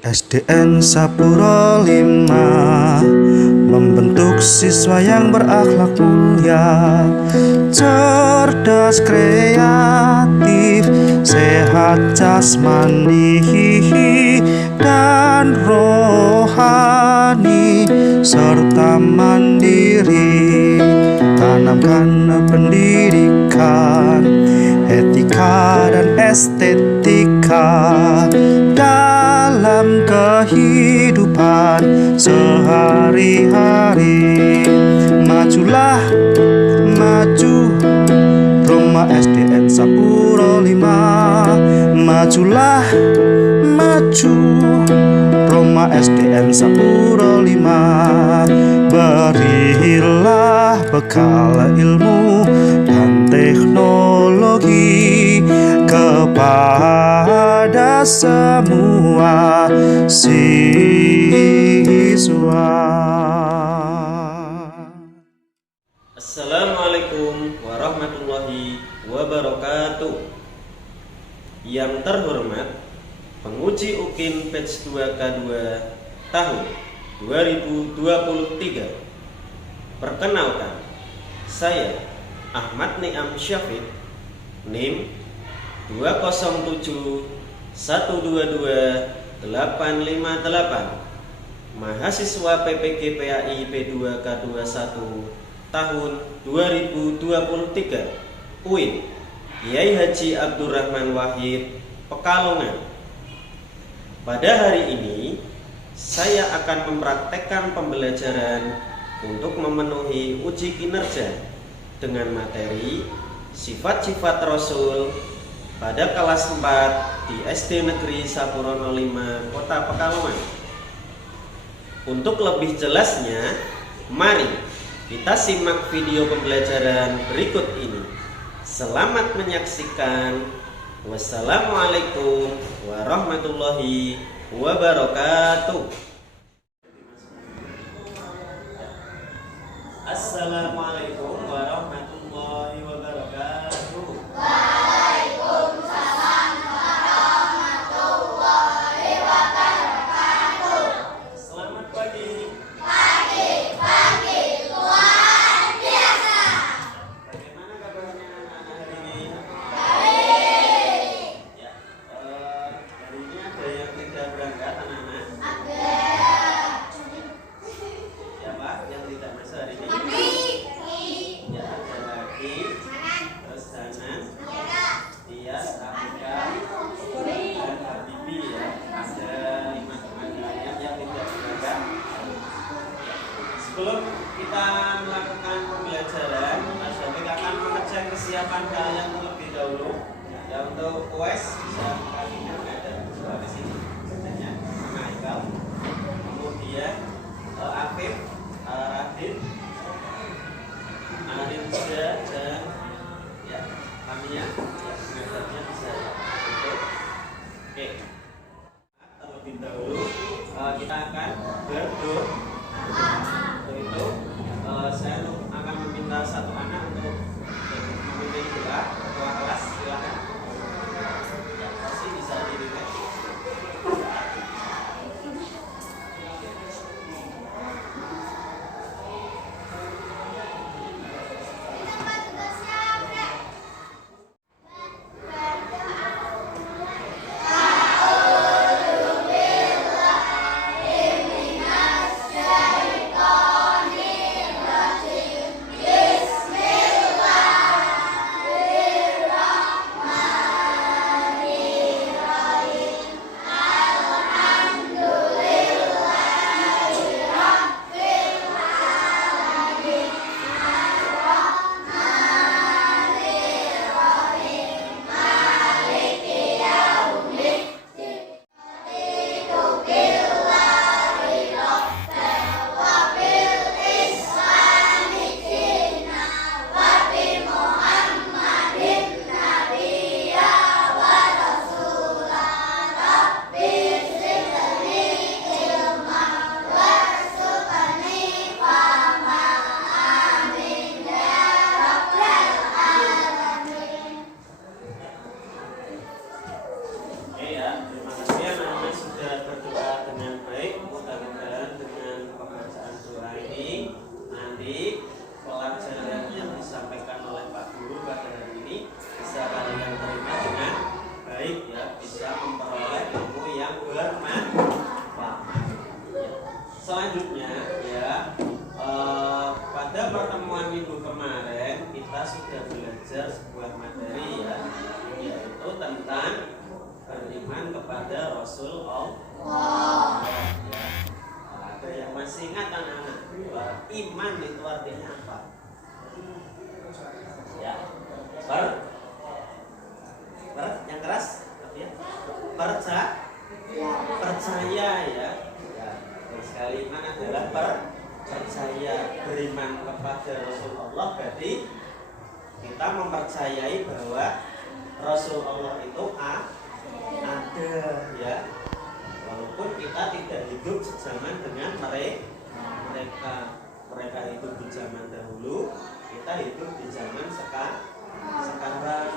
SDN Sapuro 5 membentuk siswa yang berakhlak mulia, cerdas, kreatif, sehat jasmani dan rohani, serta mandiri. Tanamkan pendidikan, etika dan estetika dalam kehidupan sehari-hari. Majulah, maju Roma SDN Sapuro 5. Majulah, maju Roma SDN Sapuro 5. Berilah bekal ilmu dan teknologi kepada semua siswa. Assalamualaikum warahmatullahi wabarakatuh. Yang terhormat penguji UKIN batch 2K2 tahun 2023. Perkenalkan, saya Ahmad Niam Syafiq, NIM 207122858, mahasiswa PPG PAI P2K21 tahun 2023, UIN Kiai Haji Abdurrahman Wahid, Pekalongan. Pada hari ini saya akan mempraktekkan pembelajaran untuk memenuhi uji kinerja dengan materi sifat-sifat Rasul pada kelas 4 di SD Negeri Sapuro 05 Kota Pekalongan. Untuk lebih jelasnya, mari kita simak video pembelajaran berikut ini. Selamat menyaksikan. Wassalamualaikum warahmatullahi wabarakatuh. Assalamualaikum warahmatullahi wabarakatuh. Waalaikumsalam warahmatullahi wabarakatuh. Selamat pagi. Pagi luar biasa. Bagaimana kabarnya anak-anak hari ini? Baik. Ya, hari ini ada yang tidak berangkat anak-anak? Ada. Siapa yang tidak masuk hari ini? Ya, ada lagi. Terus Hanan, Tias, Afika, dan Habibi ya. Ada 5 teman kalian yang tidak berangkat. Sebelum kita melakukan pembelajaran, Mas Syafiq akan mengecek kesiapan kalian terlebih dahulu. Ya, untuk UAS bisa kalinya ada dua di sini. Contohnya Mama Ikal, kemudian Afif, Radit, Arinja, dan ya Tamiya. Ya, pengajarnya bisa ya. Oke. Terlebih dahulu kita akan berdoa. Untuk itu saya akan meminta satu anak untuk memimpin doa ketua kelas. Silakan. Ya, pasti bisa dilihat. belajar sebuah materi ya, yaitu tentang beriman kepada Rasul Allah. Ya. Ada yang masih ingat anak-anak bahwa iman itu artinya apa? Ya, yang keras, ya, percaya ya. Sekali iman adalah percaya, beriman kepada Rasulullah berarti kita mempercayai bahwa Rasulullah itu ada ya, walaupun kita tidak hidup sejaman dengan mereka hidup di zaman dahulu, kita hidup di zaman sekarang,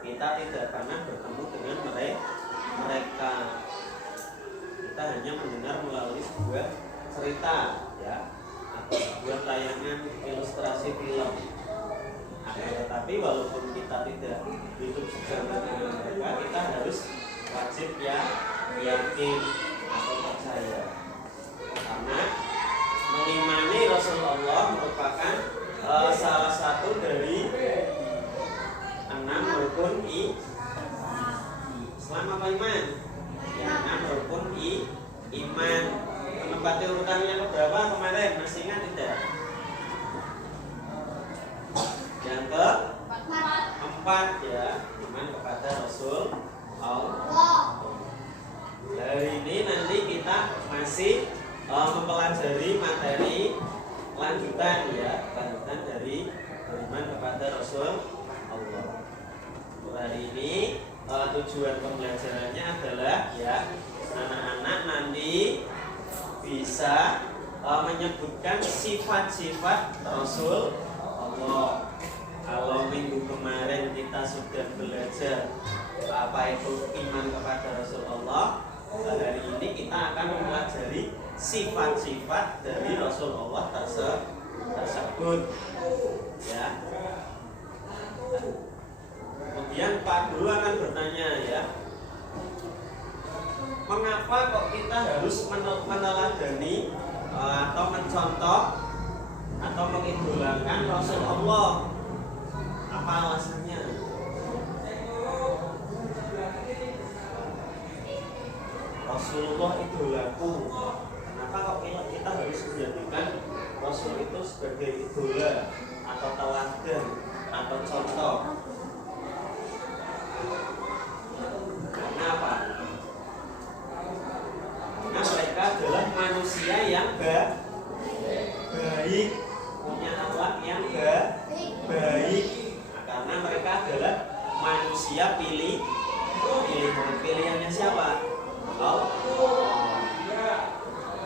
kita tidak pernah bertemu dengan mereka. Kita hanya mendengar melalui sebuah cerita ya, atau sebuah tayangan ilustrasi film. Tetapi walaupun kita tidak hidup sejaman dengan mereka, kita harus wajib ya yakin atau percaya, karena mengimani Rasulullah merupakan salah satu dari 6 rukun Islam apa iman? Ya, 6 rukun iman. Menempati urutan yang keberapa kemarin? Masih ingat tidak? Yang keempat ya, iman kepada Rasul Allah. Hari ini nanti kita masih mempelajari materi lanjutan ya, lanjutan dari beriman kepada Rasul Allah. Hari ini tujuan pembelajarannya adalah ya, anak-anak nanti bisa menyebutkan sifat-sifat Rasul Allah. Kalau minggu kemarin kita sudah belajar apa itu iman kepada Rasulullah, hari ini kita akan mempelajari sifat-sifat dari Rasulullah tersebut ya. Kemudian Pak Guru akan bertanya ya, mengapa kok kita harus meneladani atau mencontoh atau mengidolakan Rasulullah? Apa alasannya? Rasulullah idolaku. Kenapa kok kita harus menjadikan Rasul itu sebagai idola atau teladan atau contoh? Karena apa? Karena mereka adalah manusia yang baik, punya akhlak yang baik. Karena mereka adalah manusia pilihannya siapa?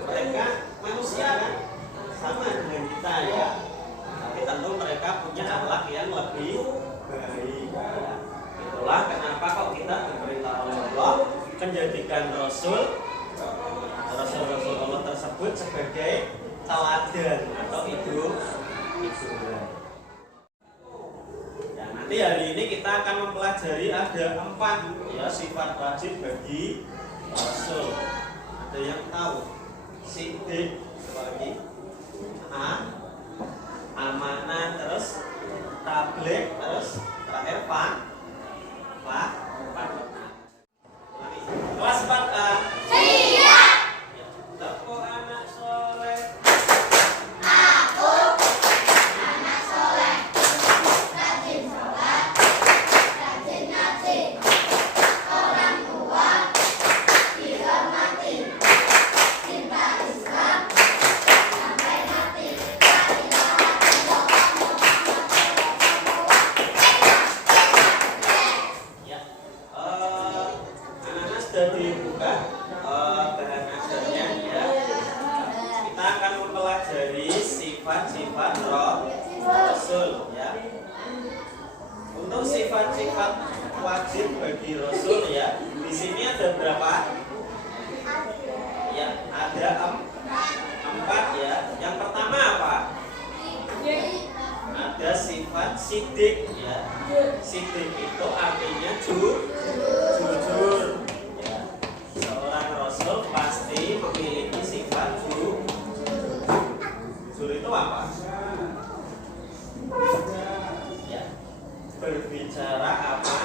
Mereka manusia kan, sama dengan kita ya, tapi tentu mereka punya akhlak yang lebih baik. Itulah kenapa kok kita diperintah oleh Allah menjadikan Rasul Allah tersebut sebagai teladan atau idola. Nanti hari ini kita akan mempelajari ada 4 ya sifat wajib bagi Rasul. Ada yang tahu? Siddiq, lagi amanah, terus tabligh, terus terakhir kelas 4A. Siap. Tepuk anak soleh. Aku anak soleh, rajin sholat, rajin ngaji, orang tua dihormati, cinta Islam sampai mati. La ilaha illallah Muhammadur Rasulullah. Ya, anak-anak sudah dibuka bahan ajarnya ya. Kita akan mempelajari sifat-sifat Rasul ya. Untuk sifat-sifat wajib bagi Rasul ya, di sini ada berapa? Ya, ada 4 ya. Yang pertama apa? Ada sifat siddiq ya. Siddiq itu artinya jujur ya. Seorang Rasul pasti memiliki sifat jujur. Jujur itu apa? Ya. berbicara apa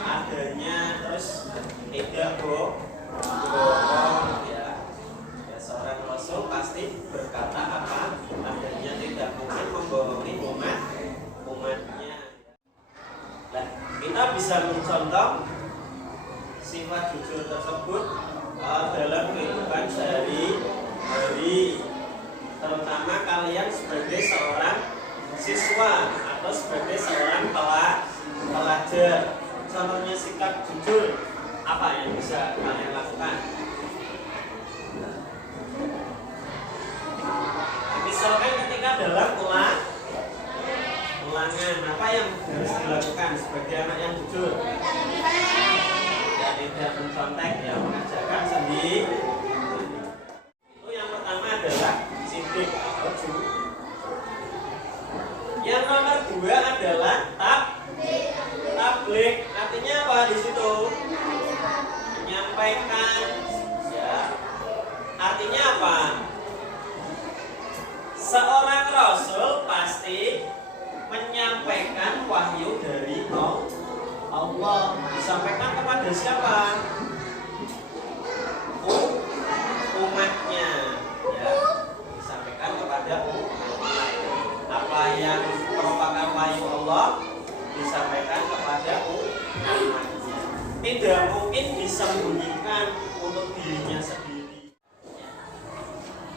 adanya, terus tidak bohong ya. Ya, seorang rasul pasti berkata apa adanya, tidak mungkin membohongi umatnya. Nah, kita bisa mencontoh sifat jujur tersebut dalam kehidupan sehari-hari, terutama kalian sebagai seorang siswa atau sebagai seorang pelajar. Contohnya sikap jujur apa yang bisa kalian lakukan? Misalkan ketika dalam ulangan, apa yang harus dilakukan sebagai anak yang jujur? Ya, tidak mencontek, ya, mengerjakan sendiri. Itu yang pertama adalah sidik atau jujur. Yang nomor dua adalah tablik. Artinya apa di situ? Menyampaikan. Ya. Artinya apa? Seorang rasul pasti menyampaikan wahyu dari Allah. Disampaikan kepada siapa? Umatnya. Ya. Disampaikan kepada umat. Apa yang merupakan wahyu Allah disampaikan kepada umatnya. Tidak mungkin disembunyikan untuk dirinya sendiri.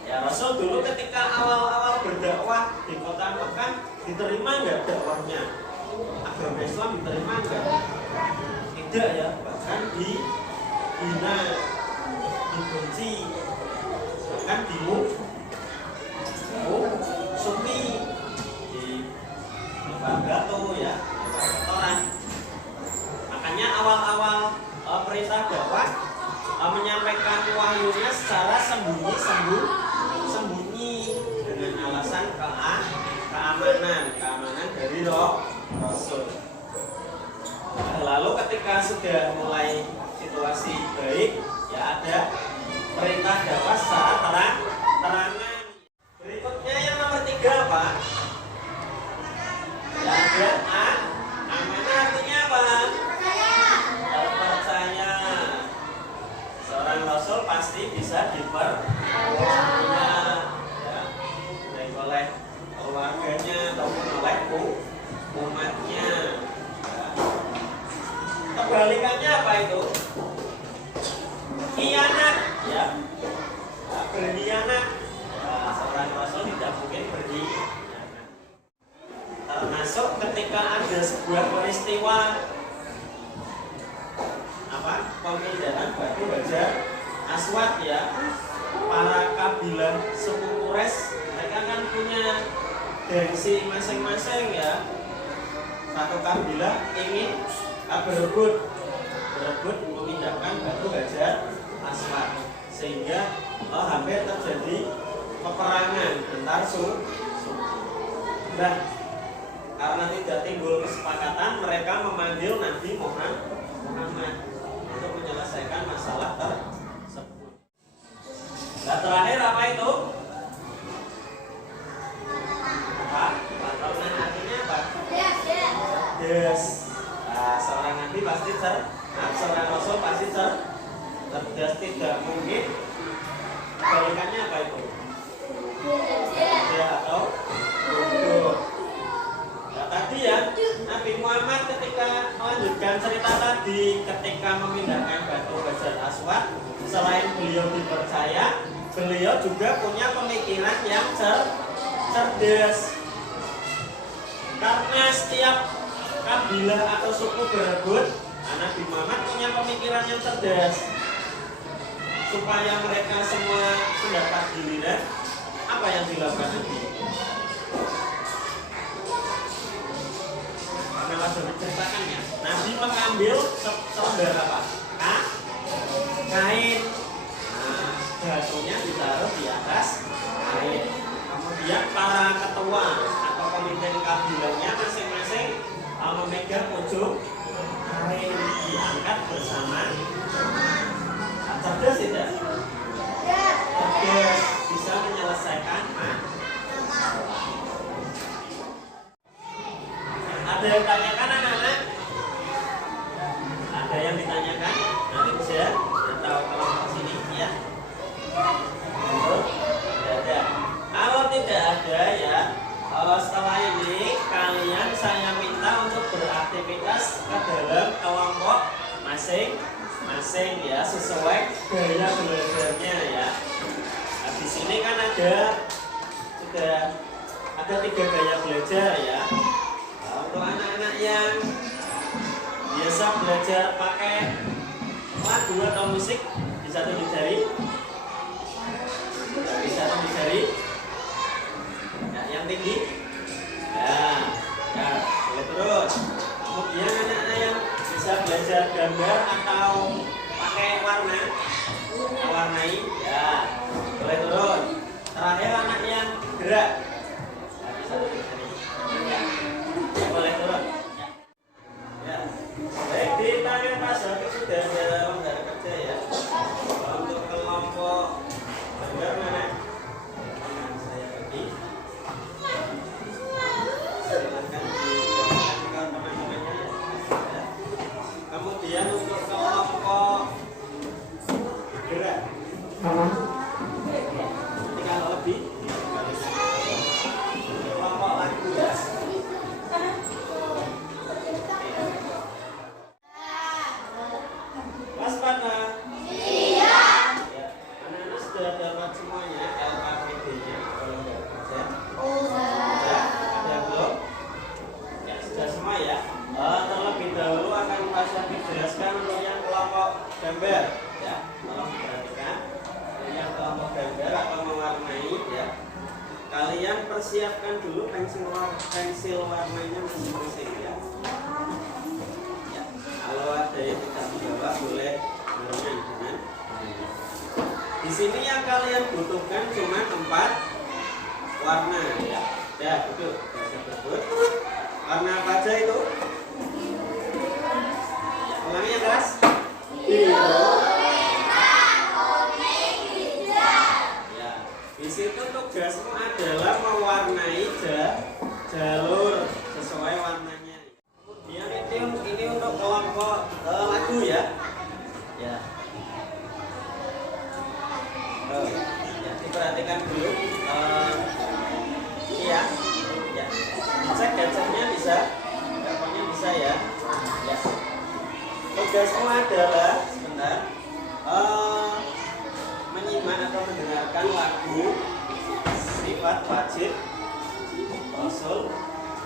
Ya, Rasul dulu ketika awal-awal berdakwah di kota Mekah, diterima nggak dakwahnya? Agama Islam diterima nggak? Tidak, ya, bahkan dihina, dibenci, bahkan dimusuhi, bagato, ya, kotoran. Makanya awal-awal perintah dakwah menyampaikan wahyunya secara sembunyi dengan alasan keamanan dari Rasul. Lalu ketika sudah mulai situasi baik, ya, ada perintah dakwah secara terangan. Berikutnya yang nomor 3 apa? Ya, ada amanah. Artinya apa? Terpercaya. Seorang rasul pasti bisa dipercaya, ya, baik oleh keluarganya ataupun oleh umatnya. Ya. Kebalikannya apa itu? Khianat, ya, berkhianat. Ya, seorang rasul tidak mungkin berkhianat. Termasuk ketika ada sebuah peristiwa pemindahan batu Hajar Aswad, ya, para kabilah suku Quraisy mereka kan punya gengsi masing-masing, ya. Satu kabilah ingin berebut memindahkan batu Hajar Aswad, sehingga hampir terjadi peperangan antar suku. Nah, karena tidak timbul kesepakatan, mereka memanggil Nabi Muhammad untuk menyelesaikan masalah tersebut. Nah, terakhir apa itu? Apa? Patronan, artinya apa? Cerdas. Nah, seorang nabi pasti seorang rasul pasti cerdas, tidak mungkin. Kebalikannya apa itu? Cerdas atau bodoh. Tadi, ya, Nabi Muhammad ketika melanjutkan cerita tadi, ketika memindahkan batu Hajar Aswad, selain beliau dipercaya, beliau juga punya pemikiran yang cerdas. Karena setiap kabilah atau suku berebut, Nabi Muhammad punya pemikiran yang cerdas. Supaya mereka semua mendapat giliran, apa yang dilakukan Nabi? Karena sudah diceritakan, ya, Nabi mengambil selembar apa? Kain. Nah, batunya ditaruh di atas kain. Kemudian para ketua atau pemimpin kabilahnya masing-masing memegang ujung kain, diangkat bersama. Cerdas tidak? Cerdas, bisa menyelesaikan masalah. Ada yang tanyakan anak-anak? Ada yang ditanyakan? Nanti bisa tahu kelompok sini ya. Tidak ada. Kalau tidak ada ya, setelah ini kalian saya minta untuk beraktivitas ke dalam kelompok masing-masing ya, sesuai gaya belajarnya ya. Nah, di sini kan sudah ada 3 gaya belajar ya. Nah, untuk anak-anak yang biasa belajar pakai lagu atau musik bisa tunjuk jari. Bisa tunjuk jari. Ya, yang tinggi. Ya, boleh terus. Kemudian anak-anak yang bisa belajar gambar atau pakai warnai, ya, boleh turun. Terakhir anak yang gerak, ya, bisa tunjuk jari. Ya, boleh turun. Ya. Baik, di tangan Pak Zaky sudah ada lembar kerja ya. Untuk kelompok gambar mana? Saya bagi. Silakan dibacakan ke teman-temannya ya. Kemudian untuk kelompok gerak. Nanti kalau lebih kelompok lagu ya. Waspada. Iya. Ya, anak-anak sudah dapat semuanya LKPD-nya kalau nggak kerja. Sudah. Ada belum? Ya, sudah semua ya. Terlebih dahulu akan Pak Zaky jelaskan untuk yang kelompok gambar ya. Tolong perhatikan. Yang kelompok gambar atau mewarnai ya. Kalian persiapkan dulu pensil warnanya masing-masing ya. Ya, kalau ada yang tidak membawa boleh barengan dengan. Di sini yang kalian butuhkan cuma 4 warna ya. Ya, itu bisa sebut. Warna apa aja itu? Ya, ulangi yang keras. Biru, merah, kuning, hijau. Ya, di situ tugasmu adalah mewarnai jalur sesuai warnanya. Kemudian ini untuk kelompok lagu ya. Ya. Ya, diperhatikan dulu. Ini ya. Ya. Cek gadgetnya bisa, teleponnya bisa ya. Ya. Tugasmu adalah sebentar menyimak atau mendengarkan lagu sifat wajib Rasul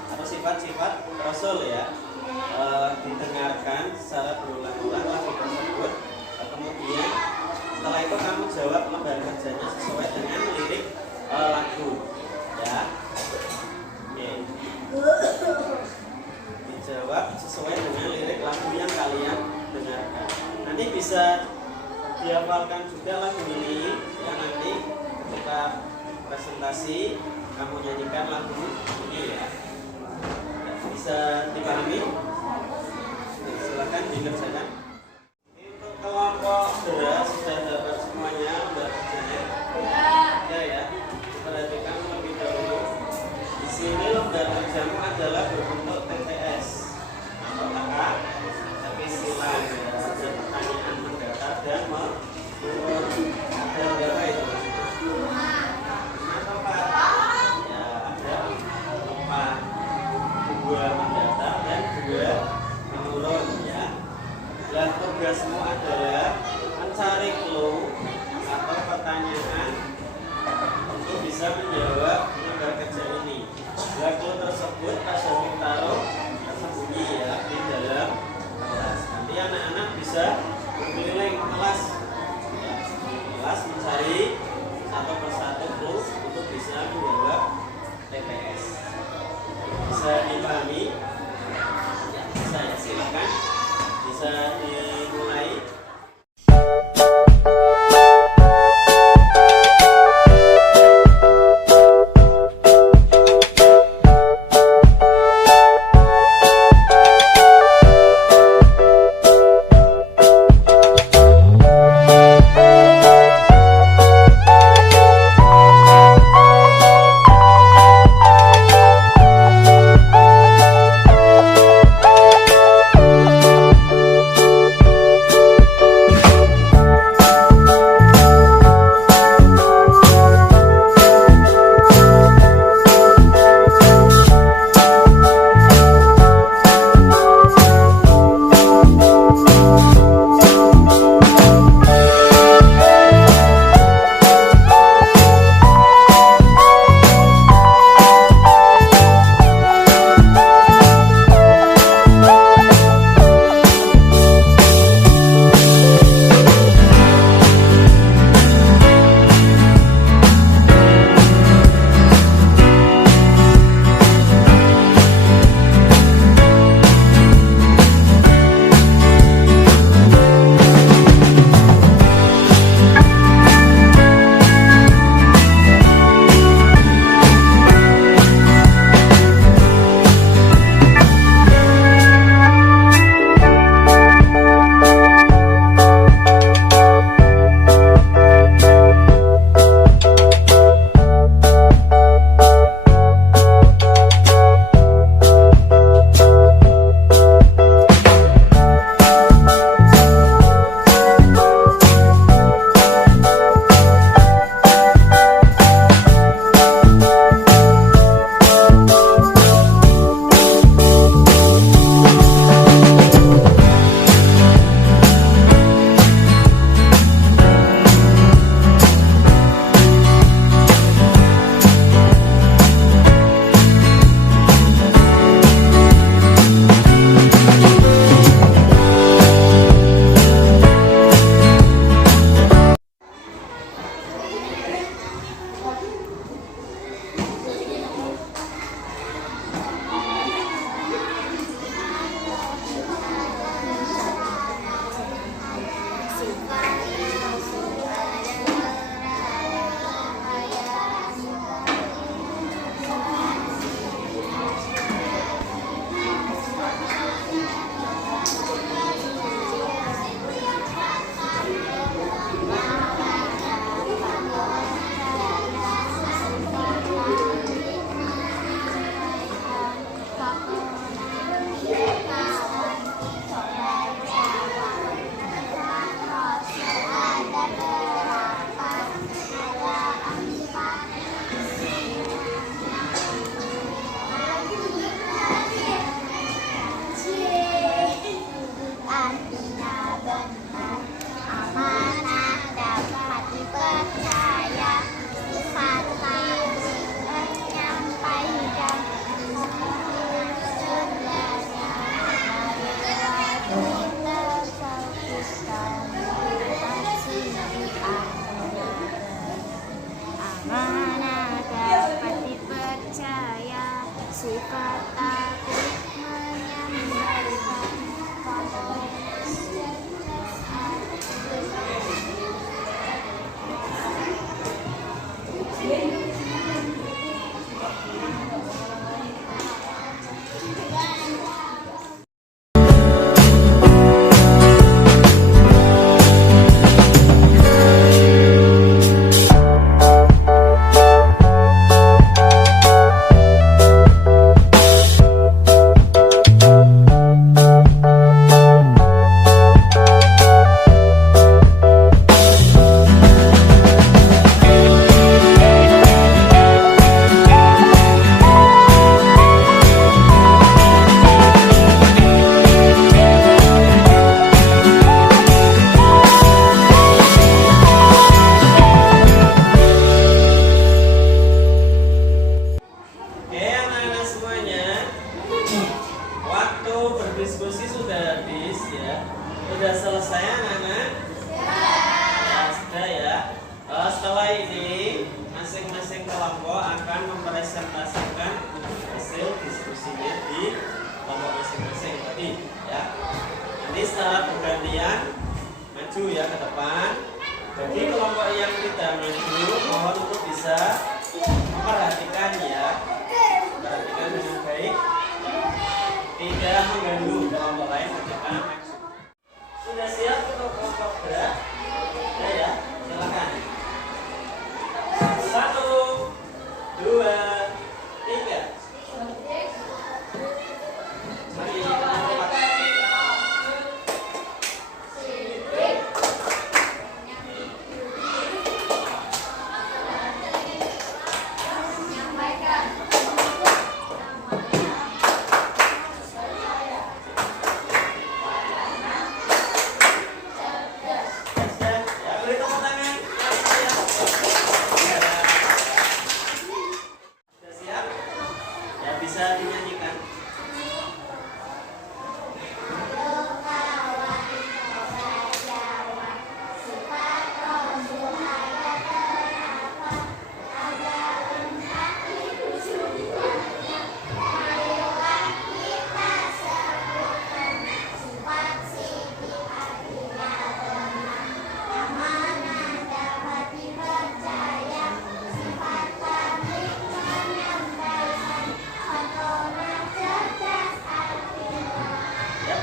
atau sifat-sifat Rasul ya. Didengarkan secara berulang-ulang lagu tersebut. Kemudian setelah itu kamu jawab lembar kerjanya sesuai dengan lirik lagu ya. Oke. Dijawab sesuai dengan lirik lagu yang kalian dengarkan. Nanti bisa dihafalkan juga lagu ini ya, nanti ketika presentasi kamu nyanyikan lagu ini ya. Bisa dipahami? Silakan dikerjakan. Untuk kelompok beras sudah dapat semuanya lembar kerjanya. Ya ya. Perhatikan lebih dahulu. Di sini lembar kerjamu adalah berbentuk TTS atau kakak, tapi silang ya. Ada pertanyaan mendatar dan ada berapa itu? Atau Pak? Ya ada 4. 2 mendatar dan 2 menurun ya. Dan tugasmu adalah mencari clue atau pertanyaan untuk bisa menjawab lembar kerja ini. Dan clue tersebut Pak Zaky taruh tersembunyi ya di dalam kelas. Nanti anak-anak bisa berkeliling kelas ya, kelas mencari satu persatu clue untuk bisa menjawab TPS. Bisa dipahami? Ya, bisa ya, silakan. Bisa dimulai. Sudah selesai anak-anak? Ya, sudah ya. Setelah ini masing-masing kelompok akan mempresentasikan hasil diskusinya di kelompok masing-masing tadi ya. Nanti setelah bergantian maju ya ke depan. Bagi kelompok yang tidak maju, mohon untuk bisa perhatikan ya. Perhatikan dengan baik. Tidak mengganggu kelompok lain ketika maju. Sudah siap untuk kelompok gerak? Sudah ya, silakan. 1, 2, 3. Mari kita lompat. Bisa dinyanyikan.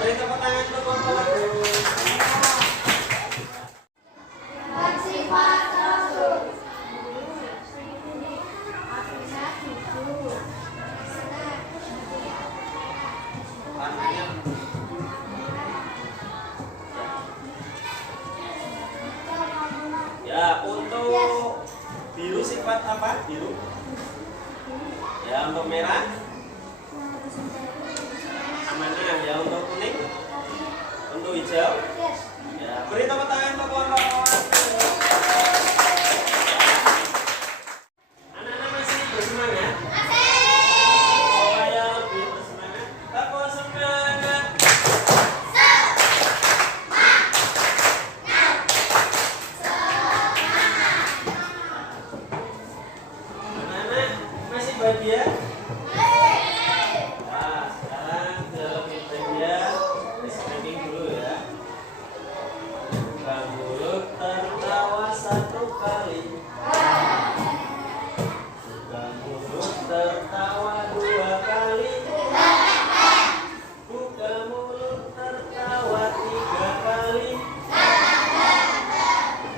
Beri tepuk tangan untuk kelompok lagu. Bersifat rasul. Tangannya. Ya, untuk biru sifat apa? Biru. Ya, untuk merah. Amanah ya, untuk kuning, untuk hijau. Ya, beri tepuk tangan untuk kawan-kawan. Anak-anak masih bersemangat? Supaya lebih bersemangat, tepuk semangat. Anak-anak masih bahagia? Tertawa 2 kali, buka mulut tertawa 3 kali,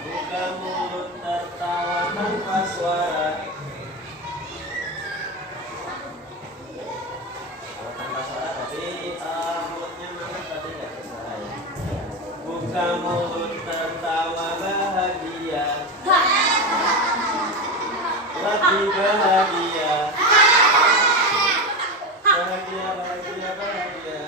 buka mulut tertawa tanpa suara. Tanpa suara tapi mulutnya mana tadi nggak bersuara ya. Buka mulut tertawa bahagia, lebih bahagia. Bahagia, bahagia, bahagia.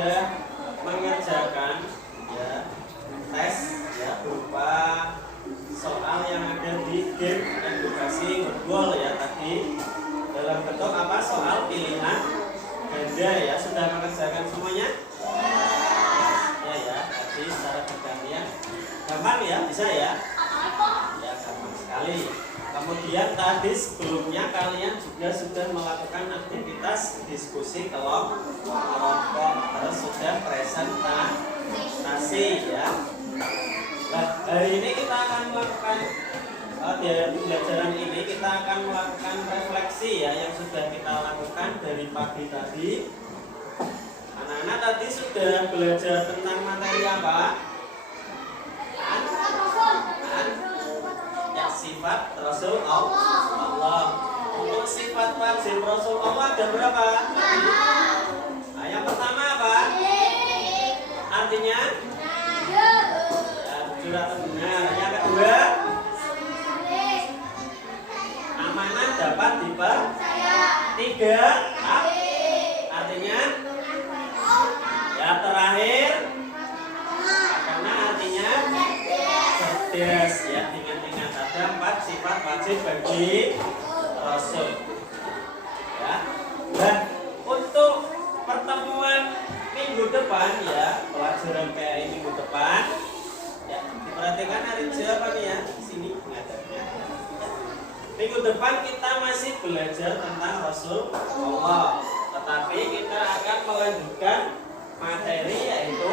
sudah mengerjakan ya tes ya berupa soal yang ada di game edukasi Google ya tadi dalam bentuk apa soal pilihan ganda ya, sudah mengerjakan semuanya ya tadi secara bergantian. Gampang ya, bisa ya gampang sekali. Kemudian tadi sebelumnya kalian juga sudah melakukan aktivitas diskusi kelompok, terus sudah presentasi ya. Nah, hari ini kita akan melakukan di pembelajaran ini kita akan melakukan refleksi ya yang sudah kita lakukan dari pagi tadi. Anak-anak tadi sudah belajar tentang materi apa? Ya, sifat Rasul Allah. Untuk sifat wajib Rasul Allah ada berapa? Nah, yang pertama apa? Artinya? Jujur atau benar. Yang kedua? Amanah dapat dipercaya. Tiga? Artinya? Ya, terakhir? Karena artinya? Cerdas ya, ingat-ingat ada 4 sifat wajib bagi Rasul ya. Dan untuk pertemuan minggu depan ya, pelajaran PAI minggu depan ya, diperhatikan hari apa nih ya di sini pengajarnya. Minggu depan kita masih belajar tentang Rasul Allah, tetapi kita akan melanjutkan materi yaitu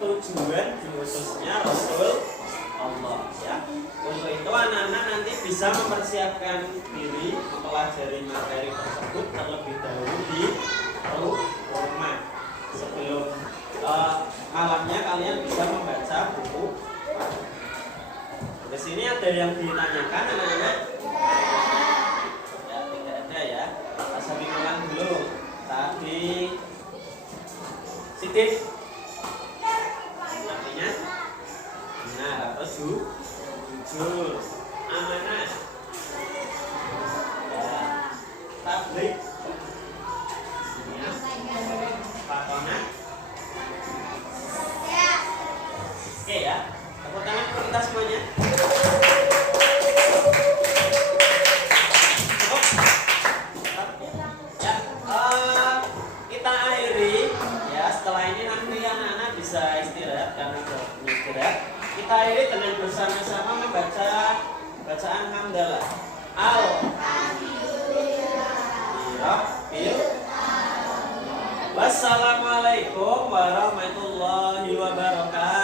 tujuan khususnya Rasul Allah ya. Untuk itu anak-anak nanti bisa mempersiapkan diri mempelajari materi tersebut terlebih dahulu di rumah sebelum malamnya kalian bisa membaca buku. Di sini ada yang ditanyakan anak-anak? Ya, tidak ada ya. Saya ulang dulu. Tadi Sidik artinya benar atau jujur. Amanah ya. Tablik ya. Patona. Oke ya, tepuk tangan untuk kita semuanya. Ya, kita akhiri ya. Setelah ini nanti anak-anak bisa istirahat karena sudah istirahat. Kita akhiri dengan bersama-sama membaca bacaan hamdalah. Wassalamualaikum warahmatullahi wabarakatuh.